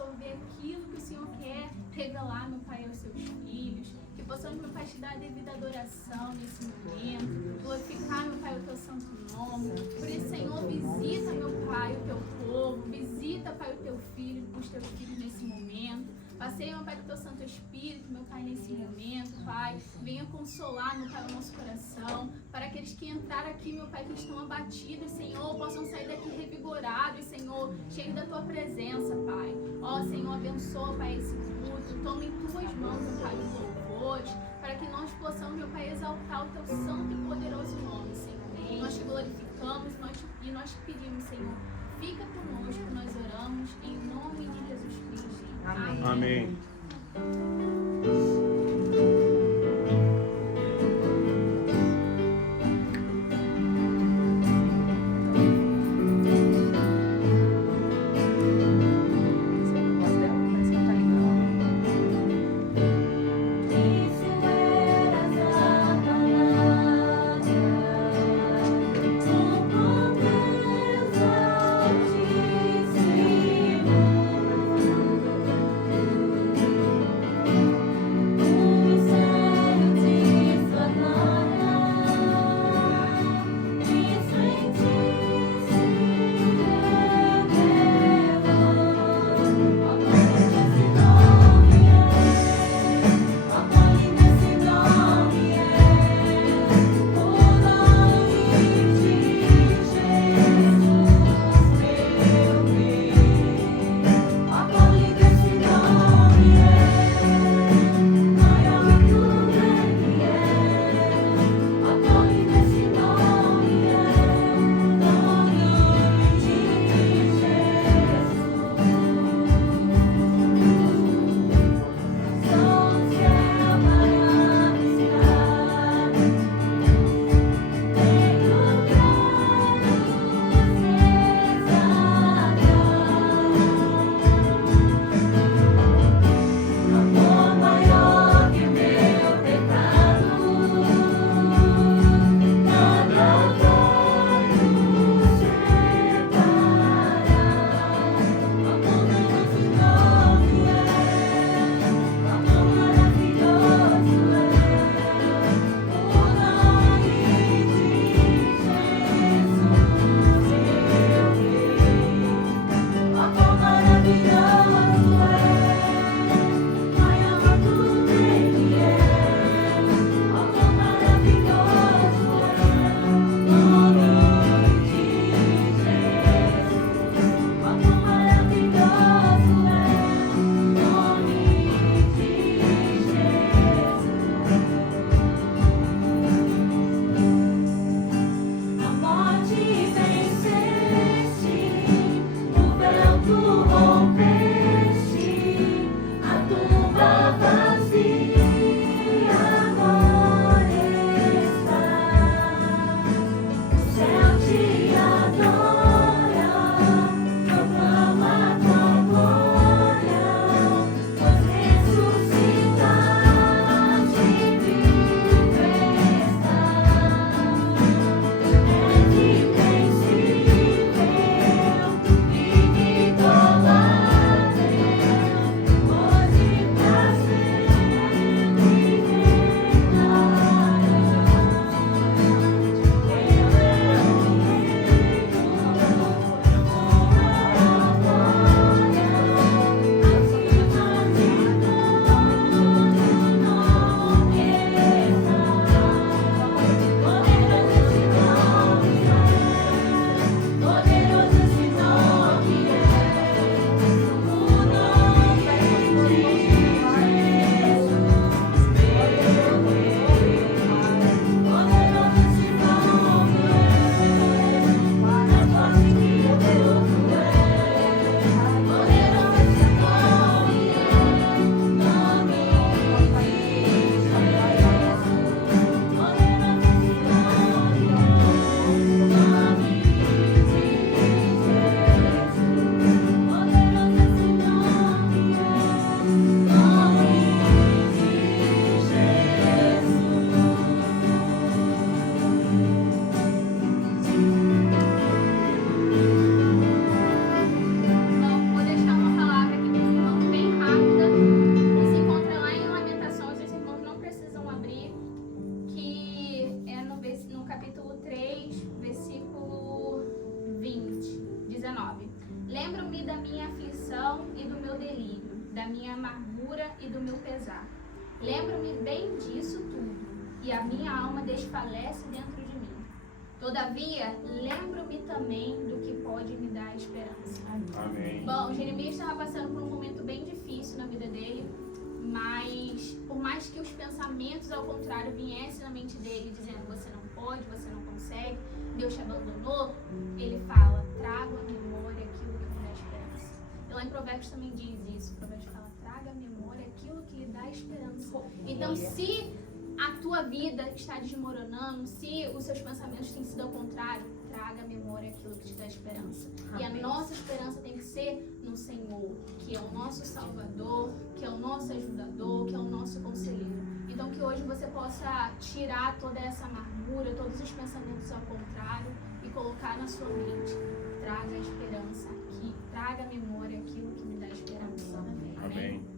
absorver aquilo que o Senhor quer revelar, meu Pai, aos seus filhos. Que possamos, meu Pai, te dar a devida adoração nesse momento. Glorificar, meu Pai, o teu santo nome. Por isso, Senhor, visita, meu Pai, o teu povo. Visita, Pai, o teu filho, os teus filhos nesse momento. Passeia, meu Pai, com o teu Santo Espírito, meu Pai, nesse momento, Pai. Venha consolar, meu Pai, o nosso coração. Para aqueles que entraram aqui, meu Pai, que estão abatidos, Senhor, possam sair daqui revigorados, Senhor, cheios da tua presença, Pai. Ó, Senhor, abençoa, Pai, esse culto. Toma em tuas mãos, meu Pai, os louvores, para que nós possamos, meu Pai, exaltar o teu santo e poderoso nome, Senhor. Nós te glorificamos e nós te pedimos, Senhor, fica conosco, nós oramos em nome de Jesus Cristo. Amém. Amém. Altíssimo. da minha amargura e do meu pesar. Lembro-me bem disso tudo, e a minha alma desfalece dentro de mim. Todavia, lembro-me também do que pode me dar esperança. Amém. Bom, Jeremias estava passando por um momento bem difícil na vida dele, mas por mais que os pensamentos ao contrário viessem na mente dele, dizendo você não pode, você não consegue, Deus te abandonou, ele fala, traga à memória aquilo que me dá esperança. E lá em Provérbios também diz isso, Provérbios fala, traga à memória aquilo que lhe dá esperança. Então, se a tua vida está desmoronando, se os seus pensamentos têm sido ao contrário, traga à memória aquilo que te dá esperança. Amém. E a nossa esperança tem que ser no Senhor, que é o nosso Salvador, que é o nosso ajudador, que é o nosso conselheiro. Então que hoje você possa tirar toda essa amargura, todos os pensamentos ao contrário e colocar na sua mente. Traga a esperança aqui, traga à memória aquilo que me dá esperança. Amém.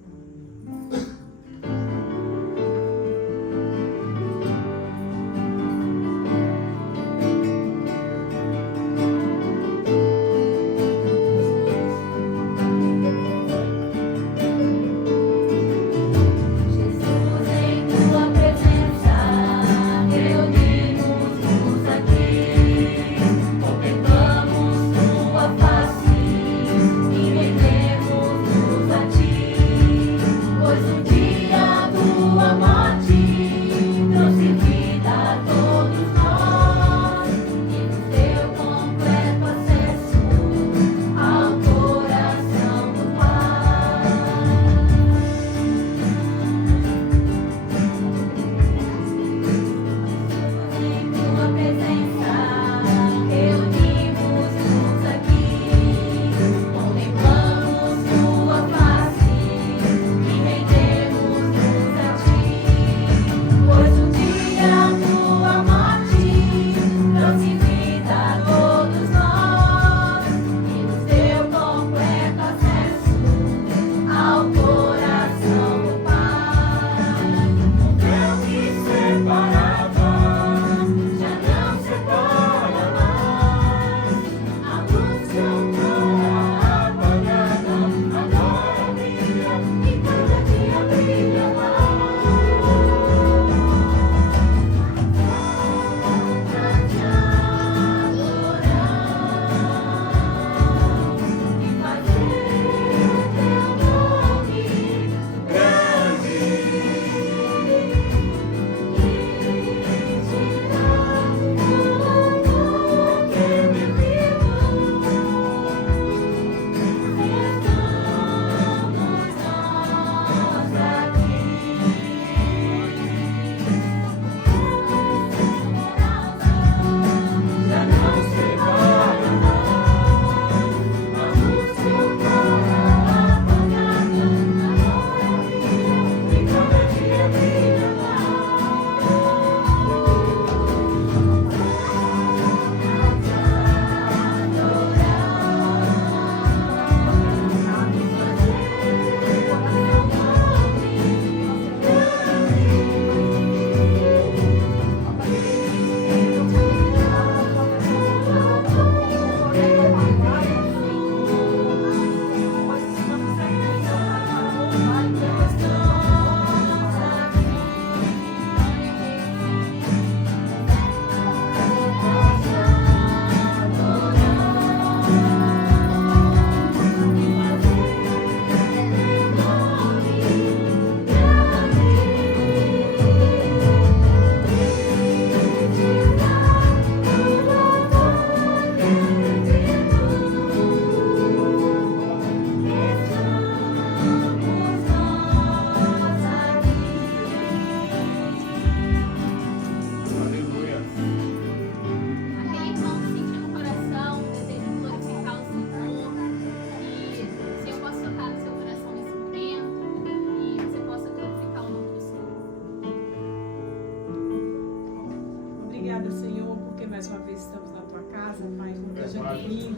Obrigada, Senhor, porque mais uma vez estamos na tua casa, Pai, com o teu jardim.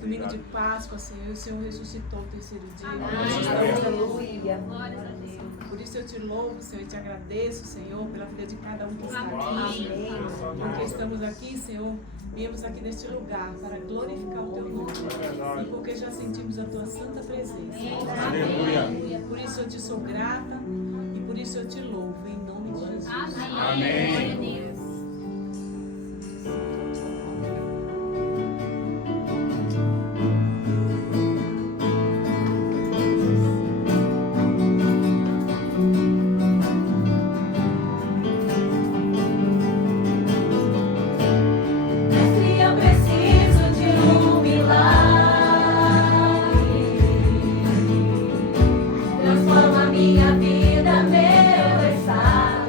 domingo de Páscoa, Senhor, o Senhor ressuscitou o terceiro dia. Aleluia. Glórias a Deus. Por isso eu te louvo, Senhor, e te agradeço, Senhor, pela vida de cada um que está aqui. Amém. Porque estamos aqui, Senhor, viemos aqui neste lugar para glorificar o teu nome. E porque já sentimos a tua santa presença. Aleluia. Por isso eu te sou grata e por isso eu te louvo, em nome de Jesus. Amém. Glória a Deus. Minha vida, meu estado.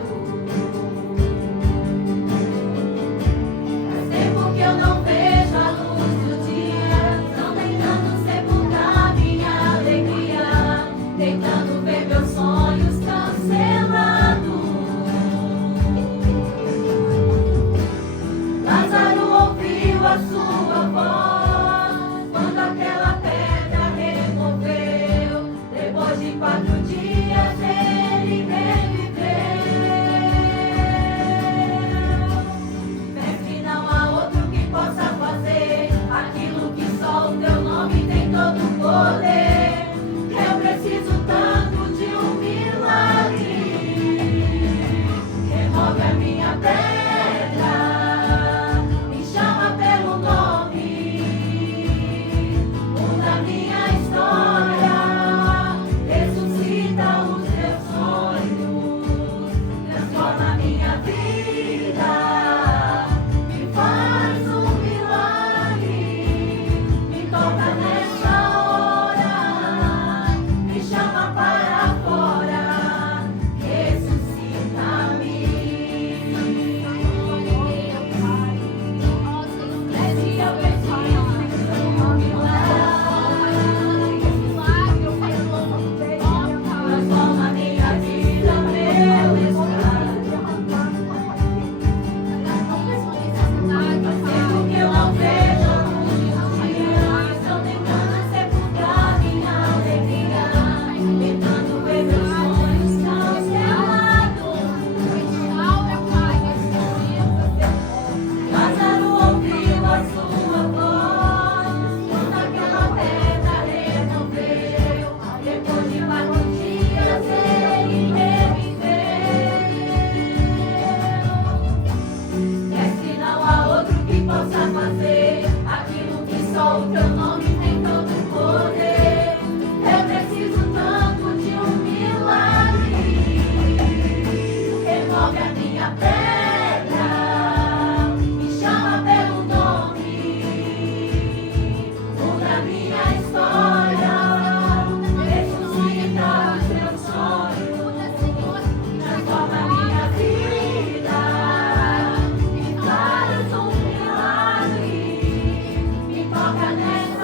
Toca nessa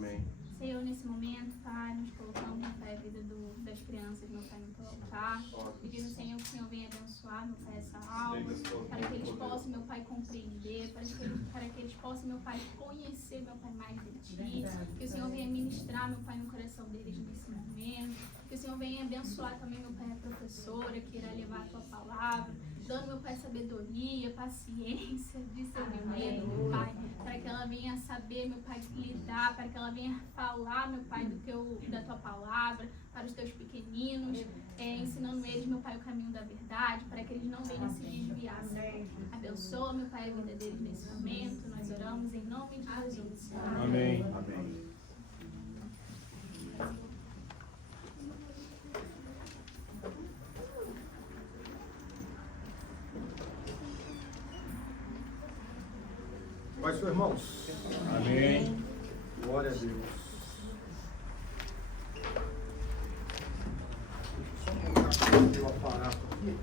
Amém. Senhor, nesse momento, Pai, nos colocamos, meu Pai, a vida das crianças, meu Pai, no teu altar. Pedindo, Senhor, que o Senhor venha abençoar, meu Pai, essa aula, para que eles possam, meu Pai, compreender, para que eles possam, meu Pai, conhecer, meu Pai, mais de Ti. Que o Senhor venha ministrar, meu Pai, no coração deles nesse momento. Que o Senhor venha abençoar também, meu Pai, a professora que irá levar a Tua palavra, dando, meu Pai, sabedoria, paciência, discernimento, meu Pai, para que ela venha saber, meu Pai, lidar, para que ela venha falar, meu Pai, da Tua palavra para os Teus pequeninos, ensinando eles, meu Pai, o caminho da verdade, para que eles não venham se desviar, Senhor. Abençoa, meu Pai, a vida deles nesse momento. Nós oramos em nome de Jesus. Amém. Amém. Pai, senhor, irmãos. Amém. Glória a Deus. Deixa eu só colocar o aparato aqui.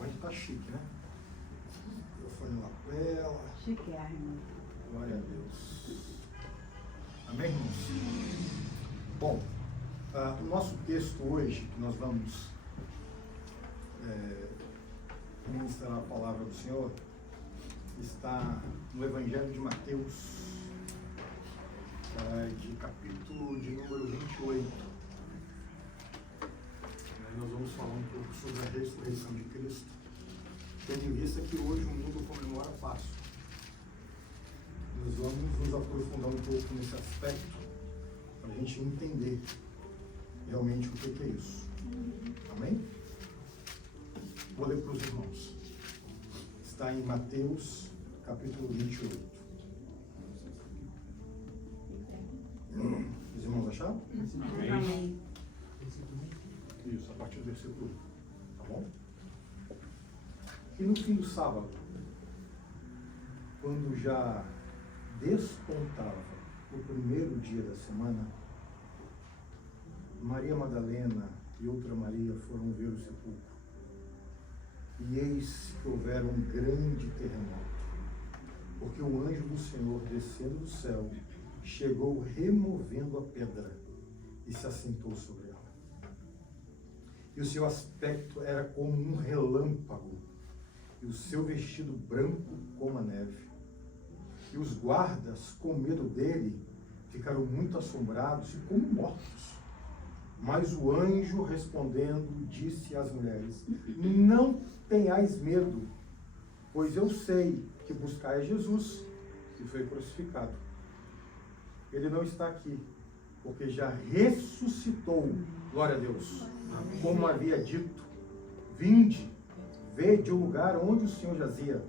Hoje tá chique, né? Microfone lapela. Chique, irmão. Glória a Deus. Amém, irmãos? Bom, o nosso texto hoje, que nós vamos ministrar a palavra do Senhor, está no Evangelho de Mateus, de capítulo de número 28. Nós vamos falar um pouco sobre a ressurreição de Cristo, tendo em vista que hoje o mundo comemora a Páscoa. Nós vamos nos aprofundar um pouco nesse aspecto, para a gente entender realmente o que é isso. Amém? Vou ler para os irmãos. Está em Mateus, capítulo 28. Os irmãos acharam? Amém. Isso, a partir do versículo 1. Tá bom? E no fim do sábado, quando já despontava o primeiro dia da semana, Maria Madalena e outra Maria foram ver o sepulcro. E eis que houvera um grande terremoto, porque o anjo do Senhor, descendo do céu, chegou removendo a pedra e se assentou sobre ela. E o seu aspecto era como um relâmpago, e o seu vestido branco como a neve. E os guardas, com medo dele, ficaram muito assombrados e como mortos. Mas o anjo, respondendo, disse às mulheres: não tenhais medo, pois eu sei que buscais Jesus, que foi crucificado. Ele não está aqui, porque já ressuscitou, glória a Deus, como havia dito. Vinde, vede o lugar onde o Senhor jazia.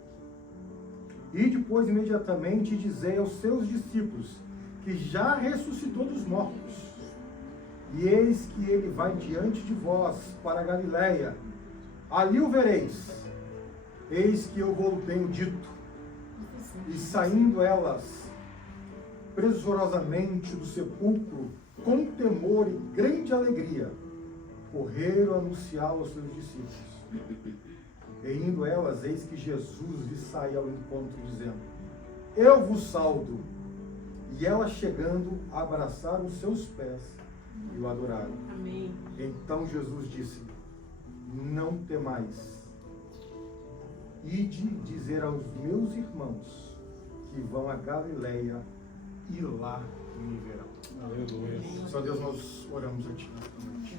E depois, imediatamente, dizei aos seus discípulos que já ressuscitou dos mortos. E eis que ele vai diante de vós para a Galiléia. Ali o vereis. Eis que eu vou tenho dito. E saindo elas pressurosamente do sepulcro, com temor e grande alegria, correram a anunciá-lo aos seus discípulos. E indo elas, eis que Jesus lhes sai ao encontro, dizendo: eu vos saldo. E elas, chegando, abraçaram os seus pés e o adoraram. Amém. Então Jesus disse: não temais. Ide dizer aos meus irmãos que vão a Galiléia e lá me verão. Aleluia. Só Deus, nós oramos a Ti nesta noite.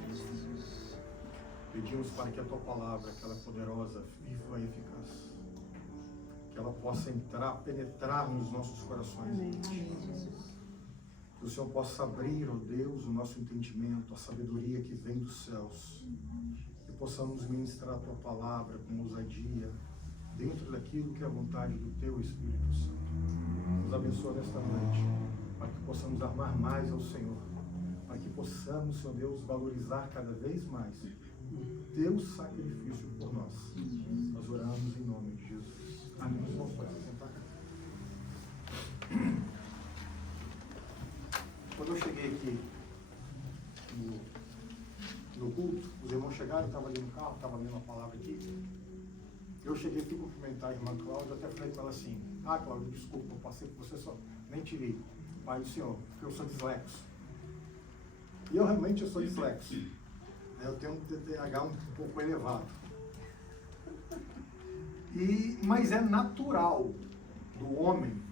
Pedimos para que a Tua palavra, que ela é poderosa, viva e eficaz, que ela possa entrar, penetrar nos nossos corações. Que o Senhor possa abrir, ó Deus, o nosso entendimento, a sabedoria que vem dos céus. Que possamos ministrar a Tua palavra com ousadia, dentro daquilo que é a vontade do Teu Espírito Santo. Nos abençoa nesta noite, para que possamos amar mais ao Senhor, para que possamos, Senhor Deus, valorizar cada vez mais o Teu sacrifício por nós. Nós oramos em nome de Jesus. Amém. Os irmãos podem se sentar. Quando eu cheguei aqui no culto, os irmãos chegaram, eu estava ali no carro, estava lendo a palavra aqui. Eu cheguei aqui cumprimentar a irmã Cláudia, até falei para ela assim, Cláudia, desculpa, eu passei por você só, nem te vi. Pai do Senhor, porque eu sou dislexo. E eu realmente sou dislexo. Eu tenho um TDAH um pouco elevado. Mas é natural do homem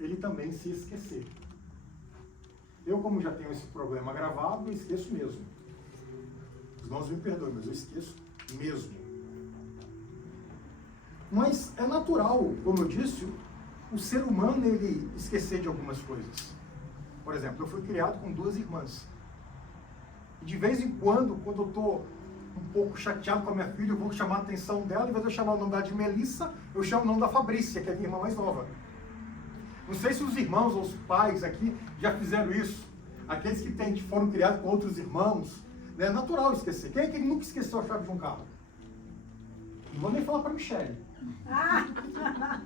ele também se esquecer. Eu, como já tenho esse problema agravado, eu esqueço mesmo. Os irmãos me perdoem, mas eu esqueço mesmo. Mas é natural, como eu disse, o ser humano ele esquecer de algumas coisas. Por exemplo, eu fui criado com 2 irmãs. E de vez em quando eu estou um pouco chateado com a minha filha, eu vou chamar a atenção dela, em vez de eu chamar o nome dela de Melissa, eu chamo o nome da Fabrícia, que é a minha irmã mais nova. Não sei se os irmãos ou os pais aqui já fizeram isso. Aqueles que foram criados com outros irmãos, né? É natural esquecer. Quem é que nunca esqueceu a chave de um carro? Não vou nem falar para a Michele.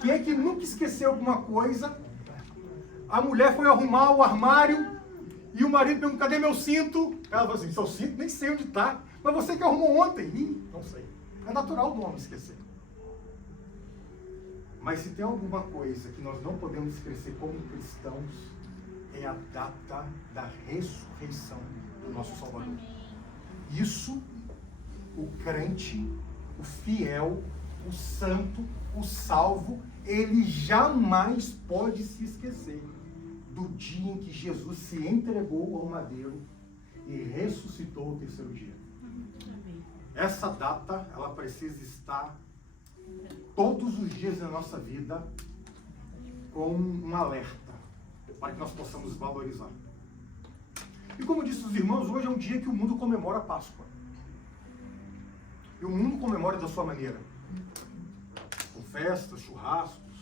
Quem é que nunca esqueceu alguma coisa? A mulher foi arrumar o armário e o marido perguntou, cadê meu cinto? Ela falou assim, seu cinto nem sei onde está. Mas você que arrumou ontem. Não sei. É natural do homem esquecer. Mas se tem alguma coisa que nós não podemos esquecer como cristãos, é a data da ressurreição do nosso Salvador. Isso, o crente, o fiel, o santo, o salvo, ele jamais pode se esquecer do dia em que Jesus se entregou ao madeiro e ressuscitou o 3º dia. Essa data, ela precisa estar todos os dias da nossa vida com um alerta, para que nós possamos valorizar. E como disse os irmãos, hoje é um dia que o mundo comemora a Páscoa. E o mundo comemora da sua maneira. Com festas, churrascos,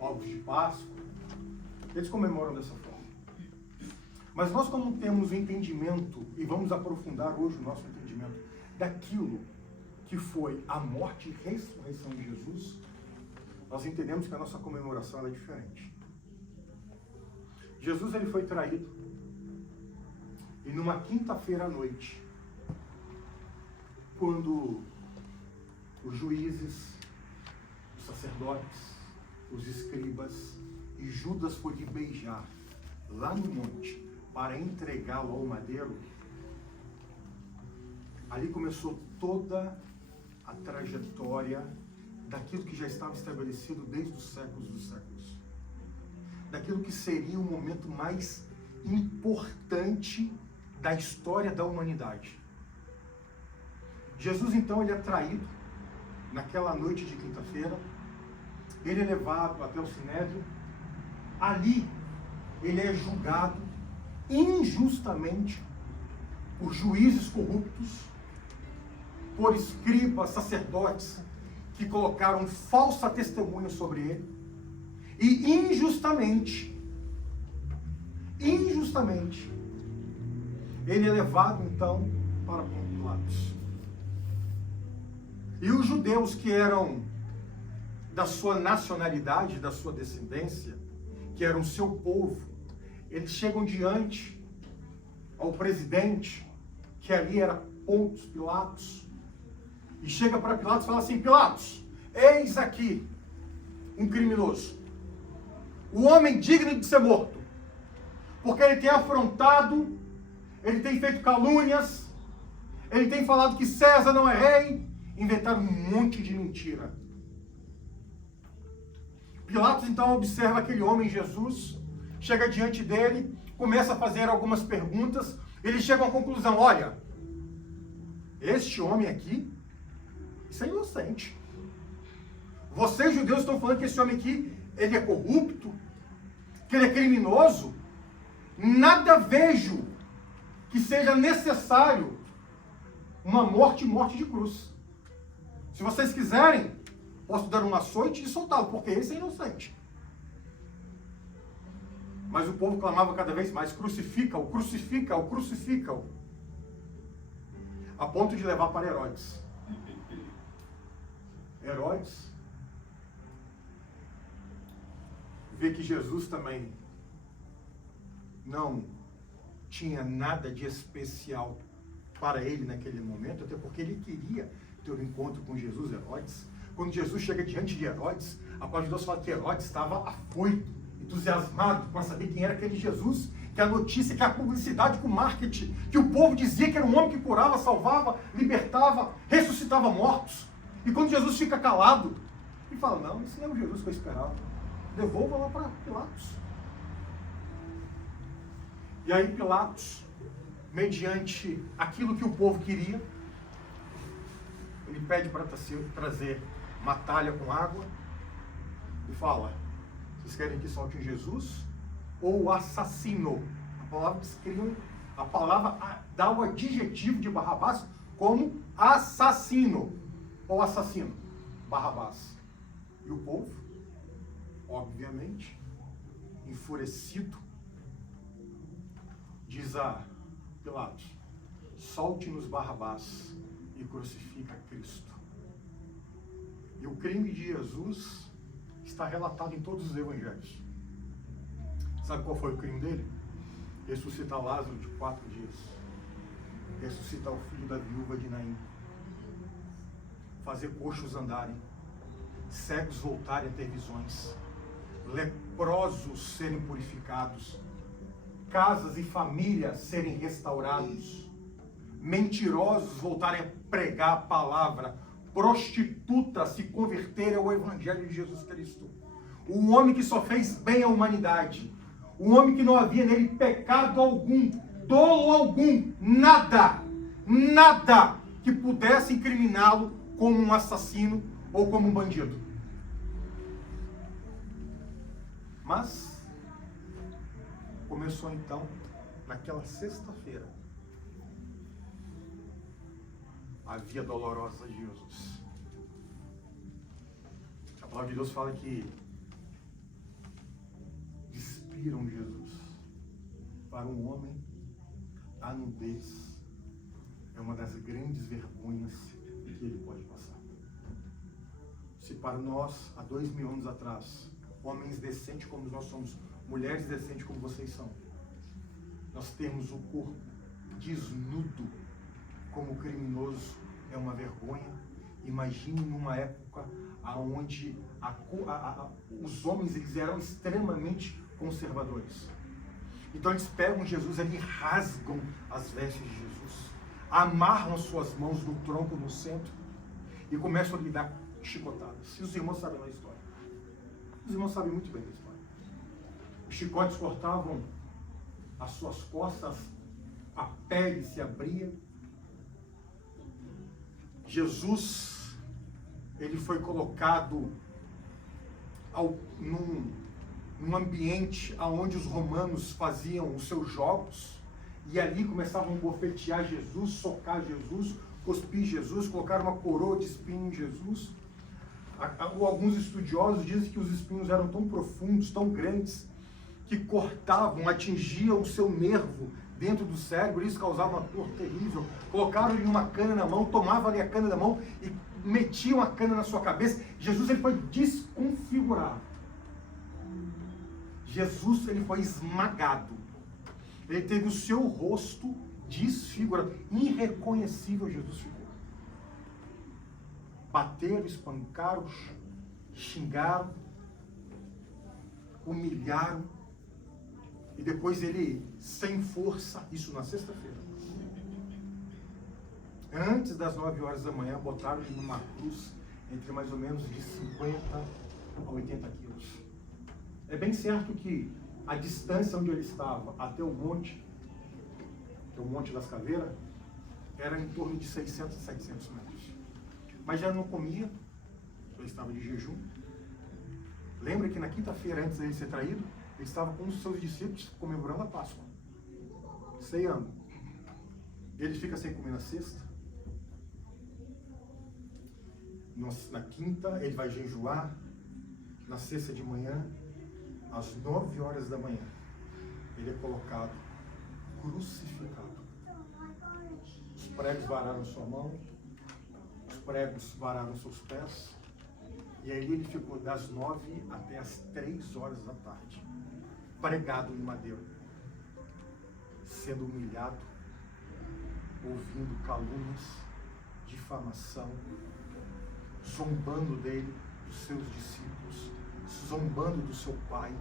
ovos de Páscoa. Eles comemoram dessa forma. Mas nós, como temos o entendimento, e vamos aprofundar hoje o nosso entendimento, daquilo que foi a morte e ressurreição de Jesus, nós entendemos que a nossa comemoração é diferente. Jesus ele foi traído, e numa quinta-feira à noite, quando os juízes, os sacerdotes, os escribas e Judas foi lhe beijar lá no monte para entregá-lo ao madeiro, ali começou toda a trajetória daquilo que já estava estabelecido desde os séculos dos séculos. Daquilo que seria o momento mais importante da história da humanidade. Jesus, então, ele é traído naquela noite de quinta-feira, ele é levado até o Sinédrio, ali ele é julgado injustamente por juízes corruptos, por escribas, sacerdotes, que colocaram falsa testemunha sobre ele, e injustamente, ele é levado então para Pôncio Pilatos. E os judeus que eram da sua nacionalidade, da sua descendência, que eram o seu povo, eles chegam diante ao presidente, que ali era Pôncio Pilatos, e chega para Pilatos e fala assim, Pilatos, eis aqui um criminoso, o homem digno de ser morto, porque ele tem afrontado, ele tem feito calúnias, ele tem falado que César não é rei, inventaram um monte de mentira. Pilatos então observa aquele homem Jesus, chega diante dele, começa a fazer algumas perguntas, ele chega a uma conclusão, olha, este homem aqui, isso é inocente. Vocês judeus estão falando que esse homem aqui, ele é corrupto, que ele é criminoso, nada vejo que seja necessário uma morte de cruz. Se vocês quiserem, posso dar um açoite e soltá-lo, porque esse é inocente. Mas o povo clamava cada vez mais, crucifica-o, crucifica-o, crucifica-o. A ponto de levar para Herodes. Herodes vê que Jesus também não tinha nada de especial para ele naquele momento, até porque ele queria ter um encontro com Jesus, Herodes, quando Jesus chega diante de Herodes, a palavra de Deus fala que Herodes estava afoito, entusiasmado para saber quem era aquele Jesus, que a notícia, que a publicidade, que o marketing, que o povo dizia que era um homem que curava, salvava, libertava, ressuscitava mortos. E quando Jesus fica calado, ele fala, não, esse não é o Jesus que eu esperava. Devolva lá para Pilatos. E aí Pilatos, mediante aquilo que o povo queria, ele pede para trazer uma talha com água e fala, vocês querem que solte em Jesus ou o assassino? A palavra dá o adjetivo de Barrabás como assassino ou assassino, Barrabás. E o povo, obviamente, enfurecido, diz a Pilatos, solte-nos Barrabás e crucifica Cristo. E o crime de Jesus está relatado em todos os evangelhos. Sabe qual foi o crime dele? Ressuscitar Lázaro de 4 dias. Ressuscitar o filho da viúva de Naim. Fazer coxos andarem. Cegos voltarem a ter visões. Leprosos serem purificados. Casas e famílias serem restaurados. Mentirosos voltarem a pregar a palavra. Prostitutas se converterem ao Evangelho de Jesus Cristo. O homem que só fez bem à humanidade. O homem que não havia nele pecado algum, dolo algum, nada que pudesse incriminá-lo como um assassino ou como um bandido. Mas começou então, naquela sexta-feira, a via dolorosa de Jesus. A palavra de Deus fala que despiram Jesus. Para um homem, a nudez é uma das grandes vergonhas que ele pode passar. Se para nós, há 2000 anos atrás, homens decentes como nós somos, mulheres decentes como vocês são, nós temos o corpo desnudo como criminoso é uma vergonha. Imagine numa época onde os homens eles eram extremamente conservadores. Então eles pegam Jesus, eles rasgam as vestes de Jesus, amarram as suas mãos no tronco no centro e começam a lhe dar chicotadas. E os irmãos sabem da história. Os irmãos sabem muito bem da história. Os chicotes cortavam as suas costas, a pele se abria. Jesus, ele foi colocado num ambiente onde os romanos faziam os seus jogos, e ali começavam a bofetear Jesus, socar Jesus, cuspir Jesus, colocar uma coroa de espinho em Jesus. Alguns estudiosos dizem que os espinhos eram tão profundos, tão grandes, que cortavam, atingiam o seu nervo dentro do cérebro, isso causava uma dor terrível. Colocaram-lhe uma cana na mão, tomavam-lhe a cana na mão e metiam a cana na sua cabeça. Jesus ele foi desconfigurado. Jesus ele foi esmagado. Ele teve o seu rosto desfigurado. Irreconhecível Jesus ficou. Bateram, espancaram, xingaram, humilharam. E depois ele, sem força, isso na sexta-feira, antes das 9 horas da manhã, botaram ele numa cruz entre mais ou menos de 50 a 80 quilos. É bem certo que a distância onde ele estava até o Monte das Caveiras, era em torno de 600 a 700 metros. Mas já não comia, já estava de jejum. Lembra que na quinta-feira, antes de ele ser traído, ele estava com os seus discípulos comemorando a Páscoa, ceando. Ele fica sem comer na sexta. Na quinta, ele vai jejuar. Na sexta de manhã, às 9 horas da manhã, ele é colocado crucificado. Os pregos vararam sua mão, os pregos vararam seus pés, e aí ele ficou das 9 até as 3 horas da tarde, pregado no madeiro, sendo humilhado, ouvindo calúnias, difamação, zombando dele, dos seus discípulos, zombando do seu pai.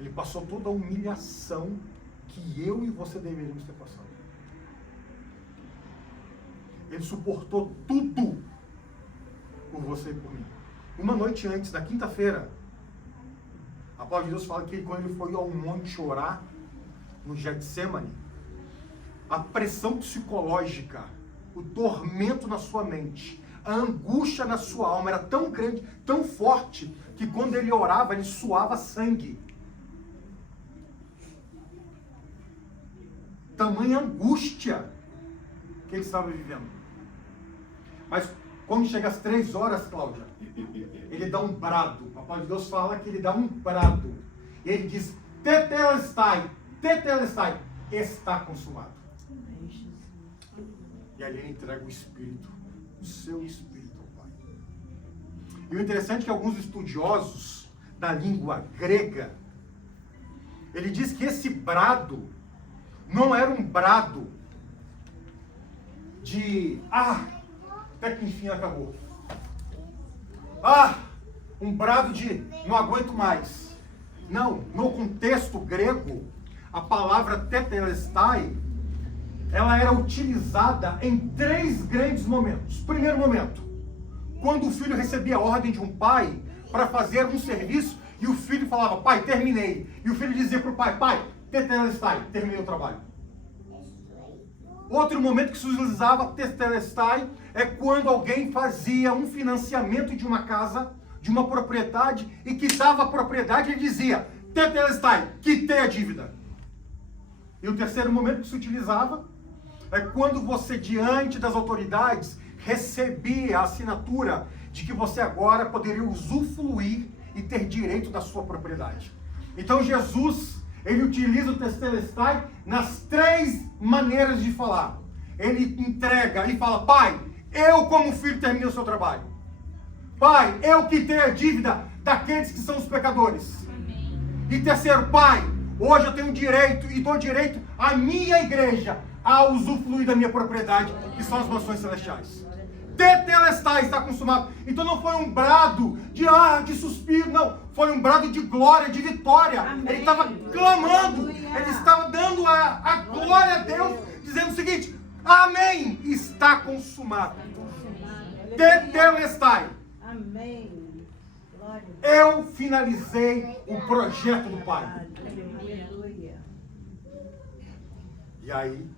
Ele passou toda a humilhação que eu e você deveríamos ter passado. Ele suportou tudo por você e por mim. Uma noite antes, na quinta-feira, a palavra de Deus fala que quando ele foi ao monte orar, no Getsemane, a pressão psicológica, o tormento na sua mente, a angústia na sua alma era tão grande, tão forte, que quando ele orava, ele suava sangue. Tamanha angústia que ele estava vivendo. Mas quando chega às 3 horas, Cláudia, ele dá um brado. A palavra de Deus fala que ele dá um brado. Ele diz, tetelestai, tetelestai, está consumado. E ali ele entrega o Espírito, o seu Espírito ao Pai. E o interessante é que alguns estudiosos da língua grega, ele diz que esse brado não era um brado de, até que enfim acabou. Um brado de, não aguento mais. Não, no contexto grego, a palavra tetelestai, ela era utilizada em 3 grandes momentos. Primeiro momento, quando o filho recebia a ordem de um pai para fazer um serviço e o filho falava, pai, terminei. E o filho dizia para o pai, pai, tetelestai, terminei o trabalho. Outro momento que se utilizava tetelestai é quando alguém fazia um financiamento de uma casa, de uma propriedade, e quitava a propriedade e dizia, tetelestai, quitei a dívida. E o terceiro momento que se utilizava é quando você, diante das autoridades, recebia a assinatura de que você agora poderia usufruir e ter direito da sua propriedade. Então Jesus, ele utiliza o tetelestai nas 3 maneiras de falar. Ele entrega e fala, pai, eu como filho terminei o seu trabalho. Pai, eu quitei a dívida daqueles que são os pecadores. Amém. E terceiro, pai, hoje eu tenho direito e dou direito à minha igreja a usufruir da minha propriedade, que são as mansões celestiais. Tetelestai, está consumado. Então não foi um brado de suspiro, não. Foi um brado de glória, de vitória. Amém. Ele estava clamando, Aleluia. ele estava dando a glória a Deus, dizendo o seguinte, amém, está consumado. Tetelestai. Amém. Glória. Eu finalizei o projeto do Pai. Aleluia. E aí,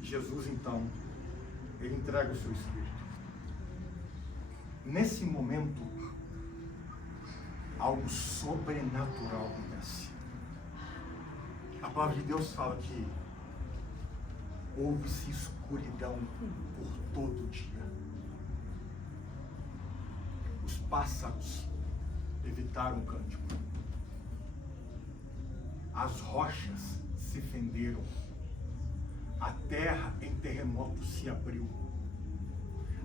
Jesus então, ele entrega o seu Espírito. Nesse momento, algo sobrenatural acontece. A palavra de Deus fala que houve-se escuridão por todo o dia. Os pássaros evitaram o cântico. As rochas se fenderam. A terra em terremoto se abriu.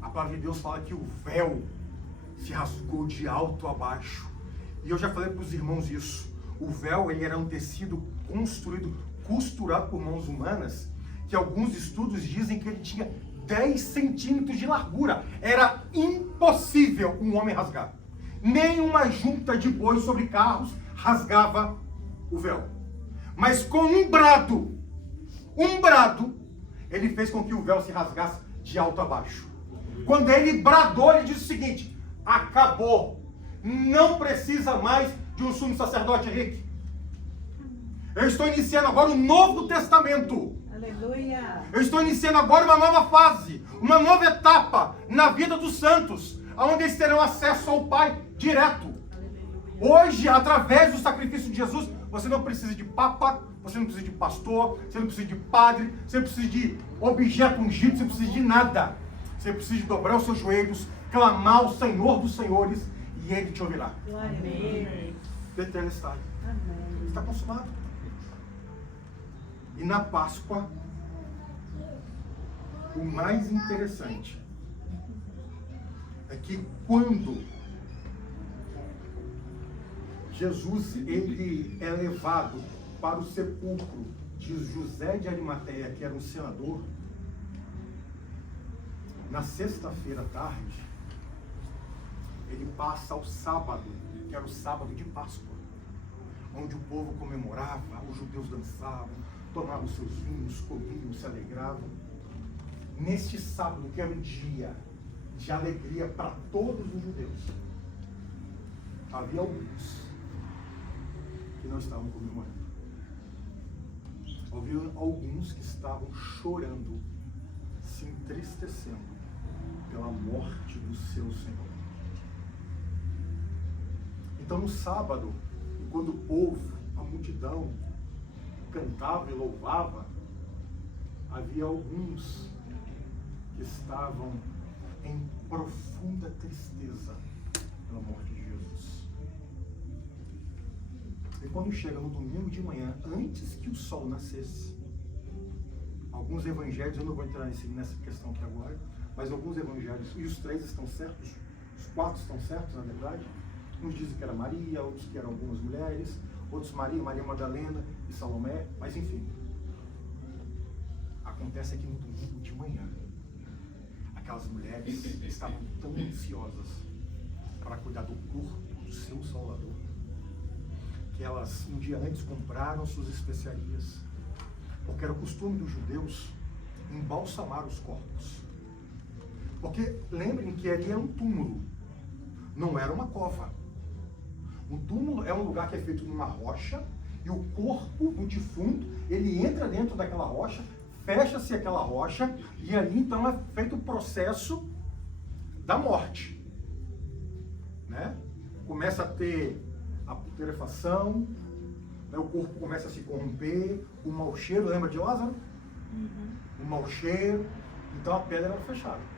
A palavra de Deus fala que o véu se rasgou de alto a baixo. E eu já falei para os irmãos isso. O véu, ele era um tecido construído, costurado por mãos humanas, que alguns estudos dizem que ele tinha 10 centímetros de largura. Era impossível um homem rasgar. Nem uma junta de boi sobre carros rasgava o véu. Mas com um brado, ele fez com que o véu se rasgasse de alto a baixo. Quando ele bradou, ele disse o seguinte, acabou. Não precisa mais de um sumo sacerdote, Henrique. Eu estou iniciando agora o Novo Testamento. Aleluia. Eu estou iniciando agora uma nova fase, uma nova etapa na vida dos santos, onde eles terão acesso ao Pai direto. Hoje, através do sacrifício de Jesus, você não precisa de papa, você não precisa de pastor, você não precisa de padre, você não precisa de objeto ungido, você não precisa de nada. Você precisa de dobrar os seus joelhos, clamar ao Senhor dos Senhores e Ele te ouvirá. Glória a Deus. Tetelestai. Amém. Está consumado. E na Páscoa, o mais interessante é que quando Jesus ele é levado para o sepulcro de José de Arimateia, que era um senador, Na sexta-feira à tarde, ele passa ao sábado, que era o sábado de Páscoa, onde o povo comemorava, os judeus dançavam, tomavam seus vinhos, comiam, se alegravam. Neste sábado, que era um dia de alegria para todos os judeus, havia alguns que não estavam comemorando. Havia alguns que estavam chorando, se entristecendo pela morte do seu Senhor. Então, no sábado, quando o povo, a multidão, cantava e louvava, havia alguns que estavam em profunda tristeza pela morte de Jesus. E quando chega no domingo de manhã, antes que o sol nascesse, alguns evangelhos, eu não vou entrar nessa questão aqui agora, mas alguns evangelhos, e os 3 estão certos, os 4 estão certos, na verdade. Uns dizem que era Maria, outros que eram algumas mulheres, outros Maria Madalena e Salomé, mas enfim. Acontece que no domingo de manhã, aquelas mulheres estavam tão ansiosas para cuidar do corpo do seu Salvador, que elas um dia antes compraram suas especiarias, porque era o costume dos judeus embalsamar os corpos. Porque lembrem que ali era um túmulo, não era uma cova. Um túmulo é um lugar que é feito numa rocha, e o corpo do defunto, ele entra dentro daquela rocha, fecha-se aquela rocha, e ali então é feito o processo da morte. Né? Começa a ter a putrefação, né? O corpo começa a se corromper, o mau cheiro, lembra de Lázaro? O mau cheiro, então a pedra era fechada.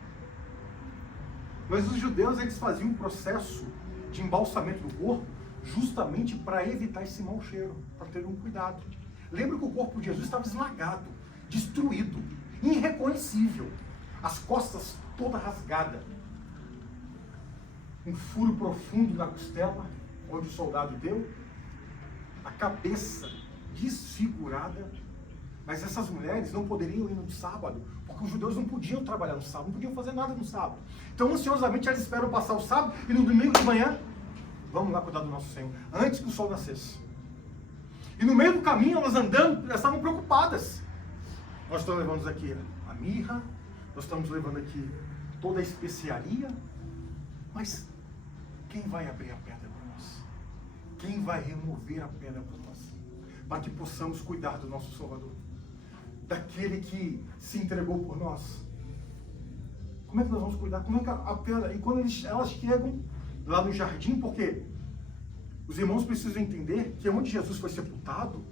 Mas os judeus, eles faziam um processo de embalsamento do corpo justamente para evitar esse mau cheiro, para ter um cuidado. Lembra que o corpo de Jesus estava esmagado, destruído, irreconhecível, as costas toda rasgada, um furo profundo na costela, onde o soldado deu, a cabeça desfigurada. Mas essas mulheres não poderiam ir no sábado, porque os judeus não podiam trabalhar no sábado, não podiam fazer nada no sábado. Então, ansiosamente, elas esperam passar o sábado, e no domingo de manhã, vamos lá cuidar do nosso Senhor, antes que o sol nascesse. E no meio do caminho, elas andando, elas estavam preocupadas. Nós estamos levando aqui a mirra, nós estamos levando aqui toda a especiaria, mas quem vai abrir a pedra para nós? Quem vai remover a pedra para nós? Para que possamos cuidar do nosso Salvador, daquele que se entregou por nós. Como é que nós vamos cuidar? Como é que a pedra... E quando elas chegam lá no jardim, porque os irmãos precisam entender que onde Jesus foi sepultado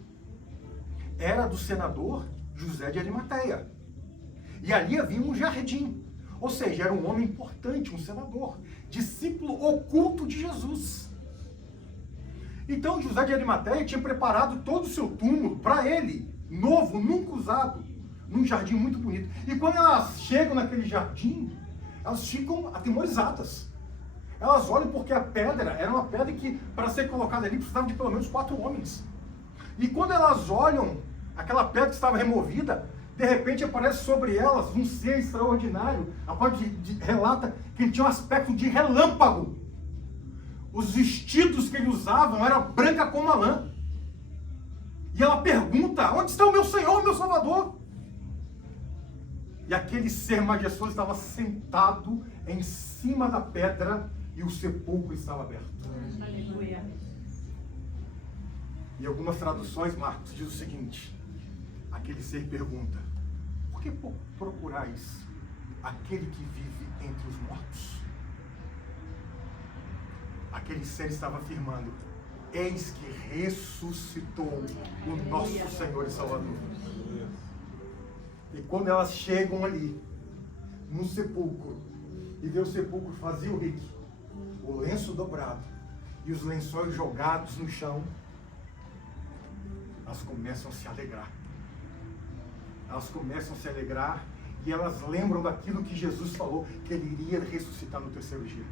era do senador José de Arimateia. E ali havia um jardim. Ou seja, era um homem importante, um senador, discípulo oculto de Jesus. Então José de Arimateia tinha preparado todo o seu túmulo para ele, novo, nunca usado, num jardim muito bonito. E quando elas chegam naquele jardim, elas ficam atemorizadas. Elas olham porque a pedra era uma pedra que, para ser colocada ali, precisava de pelo menos 4 homens. E quando elas olham aquela pedra que estava removida, de repente aparece sobre elas um ser extraordinário, a qual relata que ele tinha um aspecto de relâmpago. Os vestidos que ele usavam eram branca como a lã. E ela pergunta: onde está o meu Senhor, o meu Salvador? E aquele ser majestoso estava sentado em cima da pedra e o sepulcro estava aberto. Aleluia. Em algumas traduções, Marcos diz o seguinte: aquele ser pergunta: por que procurais aquele que vive entre os mortos? Aquele ser estava afirmando: eis que ressuscitou o nosso Senhor e Salvador. E quando elas chegam ali, no sepulcro, e vê o sepulcro vazio, Rick, o lenço dobrado e os lençóis jogados no chão, elas começam a se alegrar. Elas começam a se alegrar e elas lembram daquilo que Jesus falou, que ele iria ressuscitar no 3º dia.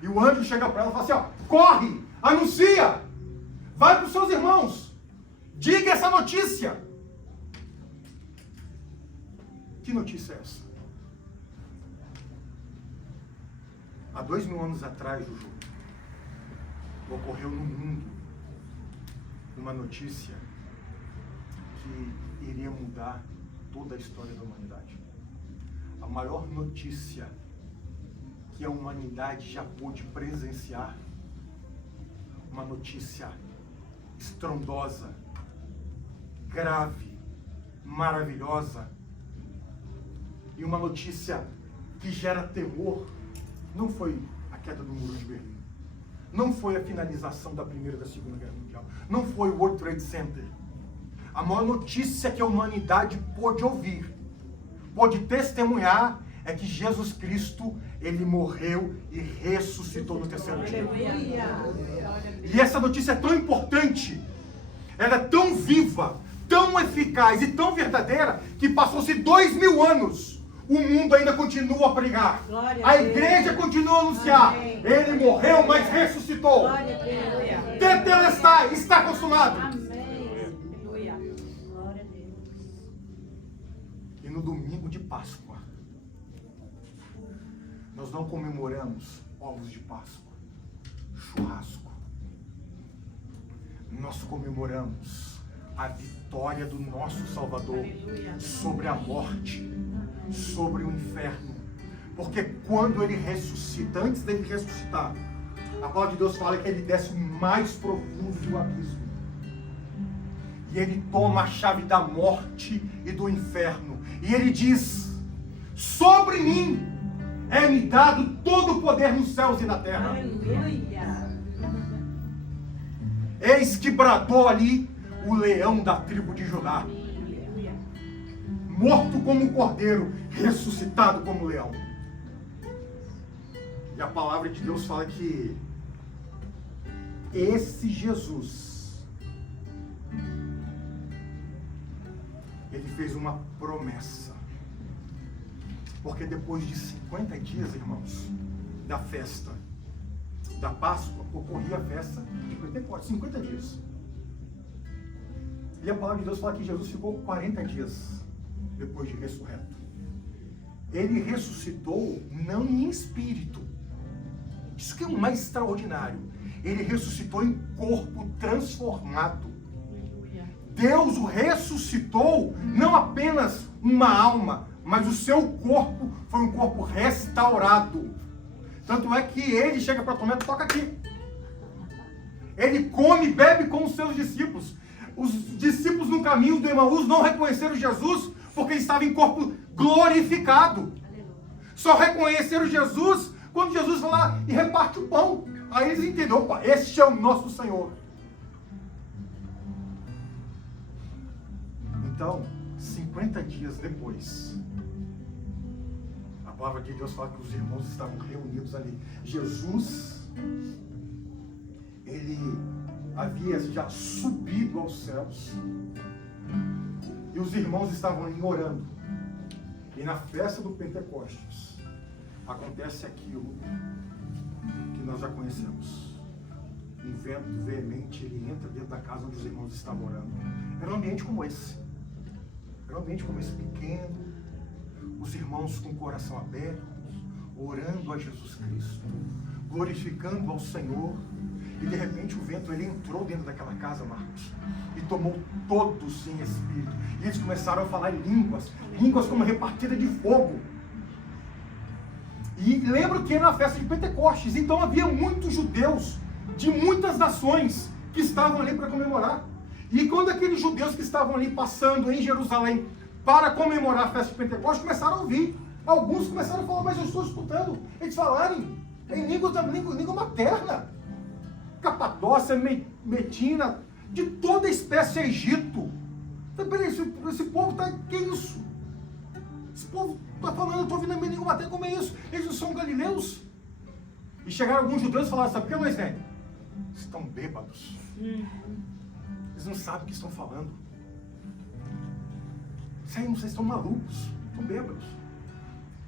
E o anjo chega para ela e fala assim: ó, corre, anuncia, vai para os seus irmãos, diga essa notícia. Que notícia é essa? Há 2000 anos atrás, Juju, ocorreu no mundo uma notícia que iria mudar toda a história da humanidade. A maior notícia que a humanidade já pôde presenciar, uma notícia estrondosa, grave, maravilhosa, e uma notícia que gera temor, não foi a queda do Muro de Berlim, não foi a finalização da Primeira e da Segunda Guerra Mundial, não foi o World Trade Center. A maior notícia que a humanidade pôde ouvir, pôde testemunhar, é que Jesus Cristo, ele morreu e ressuscitou no terceiro dia. E essa notícia é tão importante, ela é tão viva, tão eficaz e tão verdadeira, que passou-se 2000 anos, o mundo ainda continua a pregar. A igreja continua a anunciar. Ele morreu, mas ressuscitou. Tetelestai, está consumado. E no domingo de Páscoa, nós não comemoramos ovos de Páscoa, churrasco. Nós comemoramos a vitória do nosso Salvador sobre a morte, sobre o inferno. Porque quando ele ressuscita, antes dele ressuscitar, a palavra de Deus fala que ele desce mais profundo do abismo. E ele toma a chave da morte e do inferno. E ele diz: sobre mim é-me dado todo o poder nos céus e na terra. Aleluia. Eis que bradou ali o leão da tribo de Judá. Morto como um cordeiro, ressuscitado como um leão. E a palavra de Deus fala que esse Jesus, ele fez uma promessa. Porque depois de 50 dias, irmãos, da festa da Páscoa, ocorria a festa de Pentecostes, 50 dias. E a palavra de Deus fala que Jesus ficou 40 dias depois de ressurreto. Ele ressuscitou não em espírito. Isso que é o mais extraordinário. Ele ressuscitou em corpo transformado. Deus o ressuscitou, não apenas uma alma, mas o seu corpo foi um corpo restaurado. Tanto é que ele chega para Tomé, toca aqui. Ele come e bebe com os seus discípulos. Os discípulos no caminho do Emaús não reconheceram Jesus porque ele estava em corpo glorificado. Só reconheceram Jesus quando Jesus vai lá e reparte o pão. Aí eles entenderam: opa, este é o nosso Senhor. Então, 50 dias depois, a palavra de Deus fala que os irmãos estavam reunidos ali. Jesus, ele havia já subido aos céus. E os irmãos estavam ali orando. E na festa do Pentecostes, acontece aquilo que nós já conhecemos. Um vento veemente, ele entra dentro da casa onde os irmãos estavam orando. Era um ambiente como esse. Era um ambiente como esse, pequeno. Os irmãos com o coração aberto, orando a Jesus Cristo, glorificando ao Senhor. E de repente o vento, ele entrou dentro daquela casa, Marcos, e tomou todos em espírito. E eles começaram a falar em línguas, línguas como repartida de fogo. E lembro que era na festa de Pentecostes, então havia muitos judeus de muitas nações que estavam ali para comemorar. E quando aqueles judeus que estavam ali passando em Jerusalém para comemorar a festa de Pentecostes começaram a ouvir, alguns começaram a falar: mas eu estou escutando eles falarem em língua materna. Capadócia, Medina, de toda a espécie Egito. Então, peraí, esse povo está... Que é isso? Esse povo está falando, eu estou ouvindo a minha língua materna, como é isso? Eles não são galileus? E chegaram alguns judeus e falaram: sabe o que, Moisés? Estão bêbados. Eles não sabem o que estão falando. Vocês estão malucos, estão bêbados.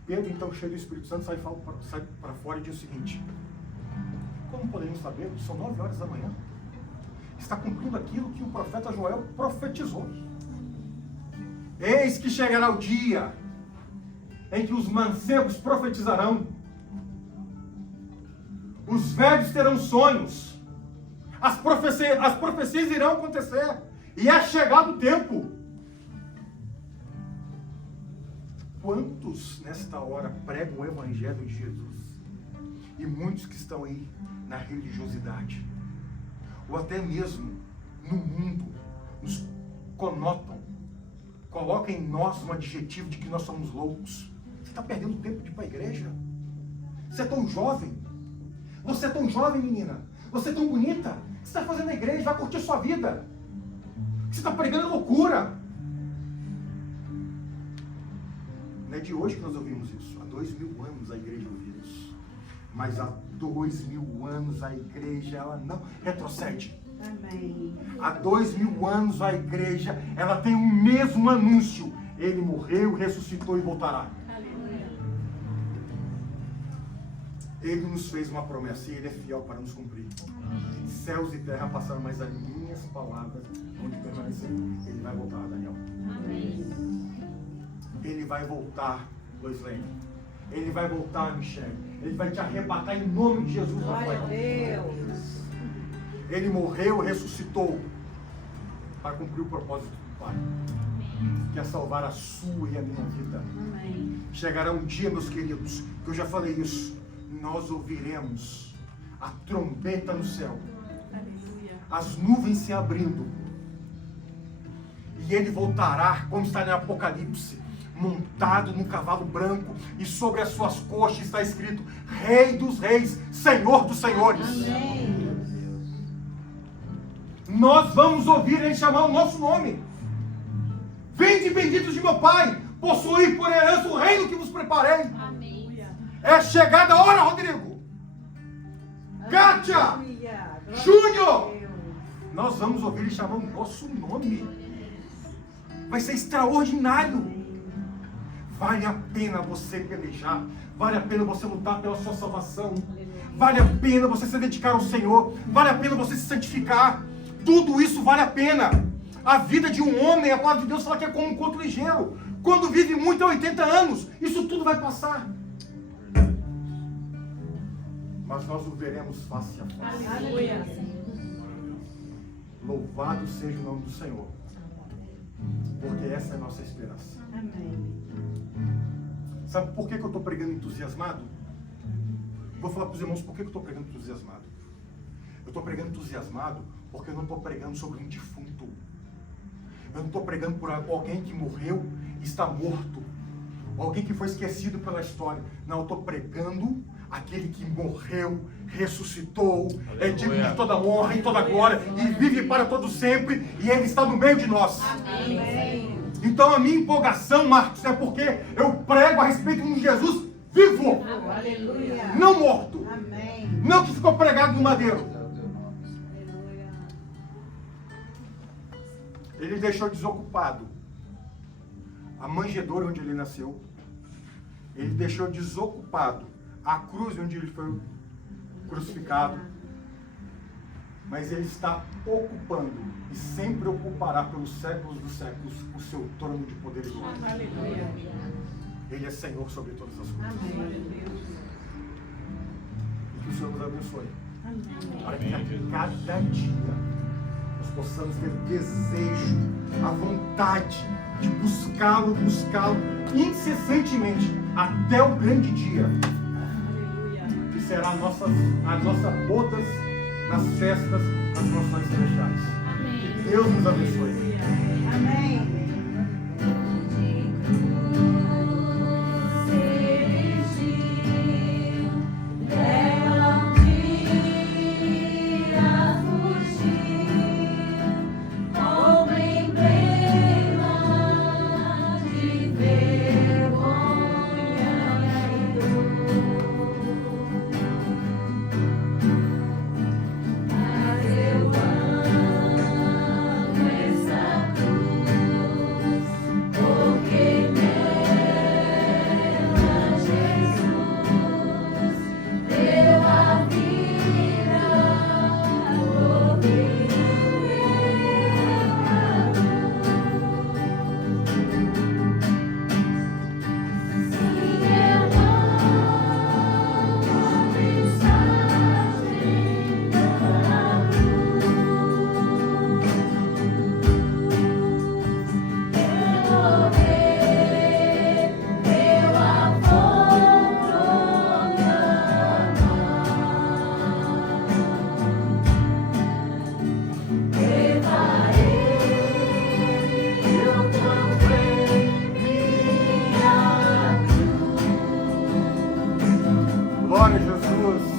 Pedro, então, cheio do Espírito Santo, sai para fora e diz o seguinte: como podemos saber? São 9 horas da manhã. Está cumprindo aquilo que o profeta Joel profetizou. Eis que chegará o dia em que os mancebos profetizarão, Os velhos terão sonhos. As profecias irão acontecer. E é chegado o tempo. Quantos nesta hora pregam o Evangelho de Jesus? E muitos que estão aí na religiosidade, ou até mesmo no mundo, nos conotam, colocam em nós um adjetivo de que nós somos loucos. Você está perdendo tempo de ir para a igreja? Você é tão jovem. Você é tão jovem, menina. Você é tão bonita. O que você está fazendo na igreja? Vai curtir a sua vida. O que você está pregando é loucura. Não é de hoje que nós ouvimos isso. Há 2000 anos a igreja ouvia isso. Mas há 2000 anos a igreja, ela não retrocede. Amém. Há 2000 anos a igreja, ela tem o mesmo anúncio. Ele morreu, ressuscitou e voltará. Ele nos fez uma promessa e Ele é fiel para nos cumprir. Céus e terra passaram, mas as minhas palavras onde permanecer. Ele vai voltar, Daniel. Amém. Ele vai voltar, Loislene. Ele vai voltar, Michele. Ele vai te arrebatar em nome de Jesus, Glória a Rafael. Deus. Ele morreu, ressuscitou para cumprir o propósito do Pai, que é salvar a sua e a minha vida. Amém. Chegará um dia, meus queridos, que eu já falei isso, nós ouviremos a trombeta no céu, as nuvens se abrindo, e ele voltará, como está no Apocalipse, montado num cavalo branco, e sobre as suas coxas está escrito: Rei dos Reis, Senhor dos Senhores. Amém. Nós vamos ouvir ele chamar o nosso nome. Vinde, benditos de meu Pai, possuir por herança o reino que vos preparei. Amém. É chegada a hora, Rodrigo. Kátia, Aleluia. Glória Júnior, a Deus. nós vamos ouvir ele chamar o nosso nome. Vai ser extraordinário. Vale a pena você pelejar. Vale a pena você lutar pela sua salvação. Vale a pena você se dedicar ao Senhor. Vale a pena você se santificar. Tudo isso vale a pena. A vida de um homem, a palavra de Deus fala que é como um conto ligeiro. Quando vive muito, é 80 anos. Isso tudo vai passar. Mas nós o veremos face a face. Aleluia. Louvado seja o nome do Senhor. Porque essa é a nossa esperança. Amém. Sabe por que eu estou pregando entusiasmado? Vou falar para os irmãos por que eu estou pregando entusiasmado. Eu estou pregando entusiasmado porque eu não estou pregando sobre um defunto. Eu não estou pregando por alguém que morreu e está morto. Alguém que foi esquecido pela história. Não, eu estou pregando aquele que morreu, ressuscitou, é digno de toda honra e toda glória e vive para todo sempre, e ele está no meio de nós. Amém. Então a minha empolgação, Marcos, é porque eu prego a respeito de um Jesus vivo, Aleluia. não morto, Amém. não que ficou pregado no madeiro. Aleluia. Ele deixou desocupado a manjedoura onde ele nasceu. Ele deixou desocupado a cruz onde ele foi crucificado. Mas ele está ocupando e sempre ocupará pelos séculos dos séculos o seu trono de poder e glória. Aleluia. Ele é Senhor sobre todas as coisas. Amém. E que o Senhor nos abençoe. Amém. Para que a cada dia nós possamos ter desejo, a vontade de buscá-lo incessantemente até o grande dia, que será as nossas bodas nas festas das nações celestiais. Que Deus nos abençoe. Amém. Mas eu amo essa cruz. Glória a Jesus.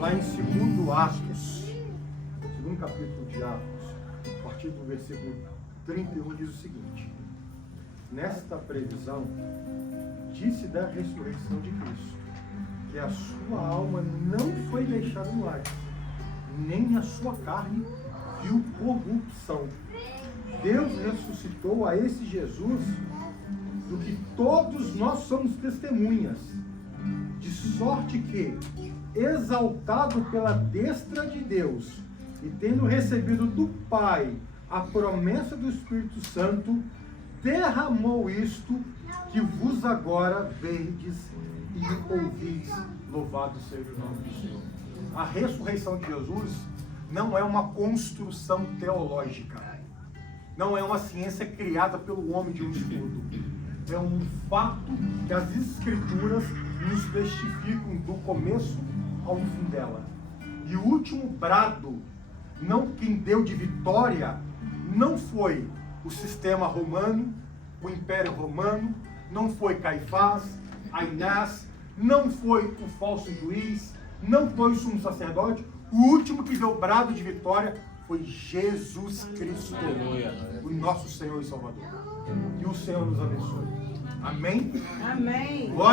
Lá em 2 Atos, segundo capítulo de Atos, a partir do versículo 31, diz o seguinte: nesta previsão, disse da ressurreição de Cristo, que porque a sua alma não foi deixada no ar, nem a sua carne viu corrupção. Deus ressuscitou a esse Jesus, do que todos nós somos testemunhas, de sorte que, exaltado pela destra de Deus e tendo recebido do Pai a promessa do Espírito Santo, derramou isto que vos agora vedes e ouvis. Louvado seja o nome do Senhor. A ressurreição de Jesus não é uma construção teológica, não é uma ciência criada pelo homem de um estudo. É um fato que as Escrituras nos testificam do começo ao fim dela. E o último brado, não quem deu de vitória, não foi o sistema romano, o Império Romano, não foi Caifás, Anás, não foi o falso juiz, não foi o sumo sacerdote. O último que deu brado de vitória foi Jesus Cristo, o nosso Senhor e Salvador. Que o Senhor nos abençoe. Amém? Amém. Glória